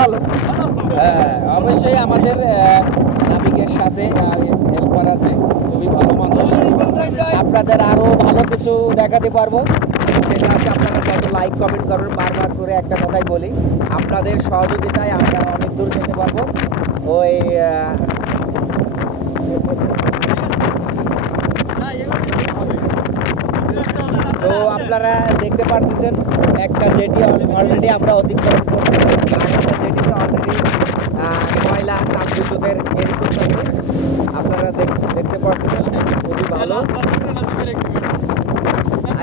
ভালো। হ্যাঁ, অবশ্যই আমাদের নাবিকের সাথে হেল্পার আছে, খুবই ভালো মানুষ। আপনাদের আরও ভালো কিছু দেখাতে পারবো, সেটা আছে আপনারা যত লাইক কমেন্ট করেন। বারবার করে একটা কথাই বলি, আপনাদের সহযোগিতায় আমরা অনেক দূর যেতে পারবো। ওই তো আপনারা দেখতে পারতেছেন একটা জেটি অলরেডি আমরা অতিক্রম করতেছি, আর একটা জেটিতে অলরেডি কয়লা তাপবিদ্যুতের দেরি করতেছে। আপনারা দেখতে পাচ্ছেন, খুবই ভালো।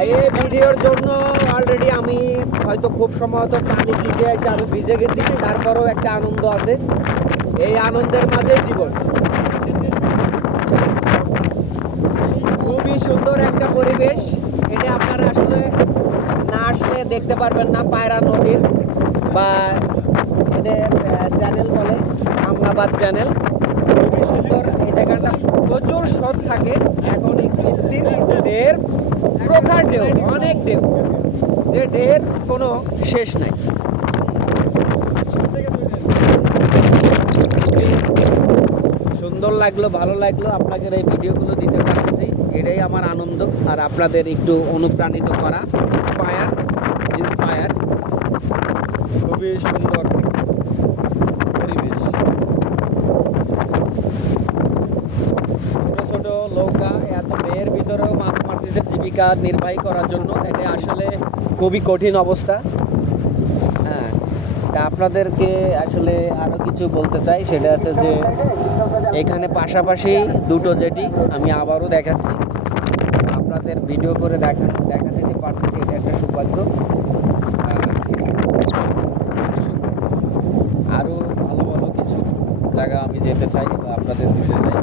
এই ভিডিওর জন্য অলরেডি আমি হয়তো খুব সম্ভবত পানি শিখে এসে আমি ভিজে গেছি, তারপরেও একটা আনন্দ আছে। এই আনন্দের মাঝেই জীবন। খুবই সুন্দর একটা পরিবেশ, এটা আপনারা আসলে না আসলে দেখতে পারবেন না। পায়রা নদীর বা এটা চ্যানেল বলে আমলাবাদ চ্যানেল, খুবই সুন্দর। এই জায়গাটা প্রচুর স্রোত থাকে, এখন একটু স্থির, কিন্তু ঢের প্রখার ঢেউ, অনেক ঢেউ, যে ঢের কোনো শেষ নাই। সুন্দর লাগলো, ভালো লাগলো আপনাদের এই ভিডিওগুলো দিতে পারতেছি, এটাই আমার আনন্দ। আর আপনাদের একটু অনুপ্রাণিত করা, ইন্সপায়ার। খুবই সুন্দর পরিবেশ। ছোট ছোট নৌকা এত মেয়ের ভিতরেও মাছ মারতেছে জীবিকা নির্বাহী করার জন্য, এটা আসলে খুবই কঠিন অবস্থা। হ্যাঁ, তা আপনাদেরকে আসলে আরও কিছু বলতে চাই, সেটা হচ্ছে যে এখানে পাশাপাশি দুটো জেটি আমি আবারও দেখাচ্ছি, আপনাদের ভিডিও করে দেখাতে যে পারতেছি, এটা একটা সৌভাগ্য। আরও ভালো ভালো কিছু জায়গা আমি যেতে চাই বা আপনাদের দিতে চাই।